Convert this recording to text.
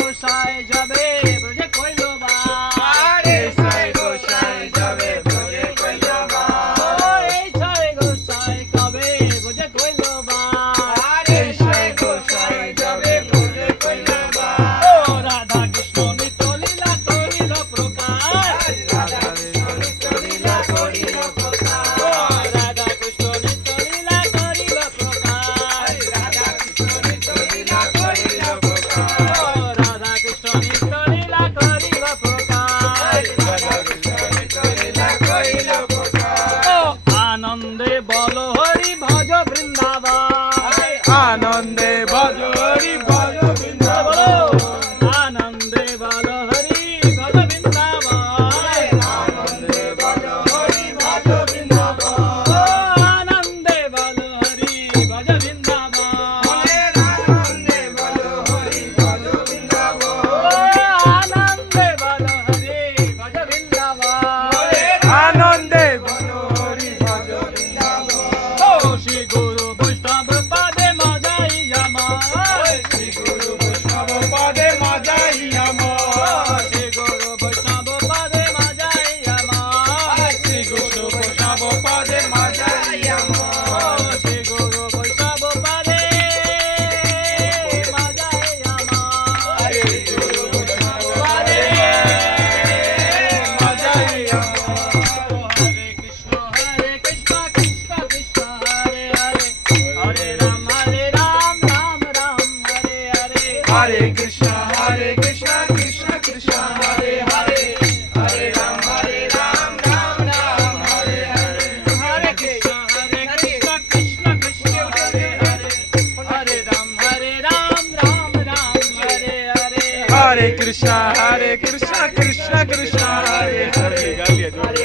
গোসাই যাবে ব্রজে কইল বা এই ছয় গোসাই যাবে ব্রজে কইল বা এই ছয় গোসাই কবে ব্রজে কইল বা এই ছয় গোসাই যাবে ব্রজে কইল বা ও রাধা কৃষ্ণ নিত্য লীলা করিল প্রকাশ রাধা কৃষ্ণ নিত্য লীলা করিল প্রকাশ ও রাধা কৃষ্ণ নিত্য লীলা করিল প্রকাশ রাধা কৃষ্ণ নিত্য লীলা করিল প্রকাশ ও রাধা কৃষ্ণ নিত্য লীলা করিল প্রকাশ রাধা কৃষ্ণ নিত্য লীলা করিল প্রকাশ ও আনন্দে বল হরি ভজ বৃন্দাবন আনন্দে ভজ হরি ভজ বৃন্দাবন আনন্দে বল হরি ভজ বৃন্দাবন আনন্দে ভজ হরি ভজ বৃন্দাবন আনন্দে বল হরি ভজ বৃন্দাবন আনন্দে ভজ হরি ভজ বৃন্দাবন আনন্দে বল হরি ভজ বৃন্দাবন আনন্দে ভজ হরি ভজ বৃন্দাবন ও শ্রী গুরু বৈষ্ণব পাদে মজাই আমার শ্রী গুরু বৈষ্ণব পদে মজাই আমার শ্রী গুরু বৈষ্ণব পাদে মজাই আমার শ্রী গুরু বৈষ্ণব পদে মজাই আমার শ্রী গুরু বৈষ্ণব পাদে মজাই আমার শ্রী গুরু বৈষ্ণব পদে মজাই আমার হরে কৃষ্ণ কৃষ্ণ কৃষ্ণ হরে হরে হরে রাম রাম রাম হরে হরে হরে কৃষ্ণ কৃষ্ণ কৃষ্ণ হরে হরে হরে রাম রাম রাম হরে হরে হরে কৃষ্ণ কৃষ্ণ কৃষ্ণ হরে হরে হরে রাম রাম রাম হরে হরে हरे कृष्णा कृष्ण कृष्ण हरे हरे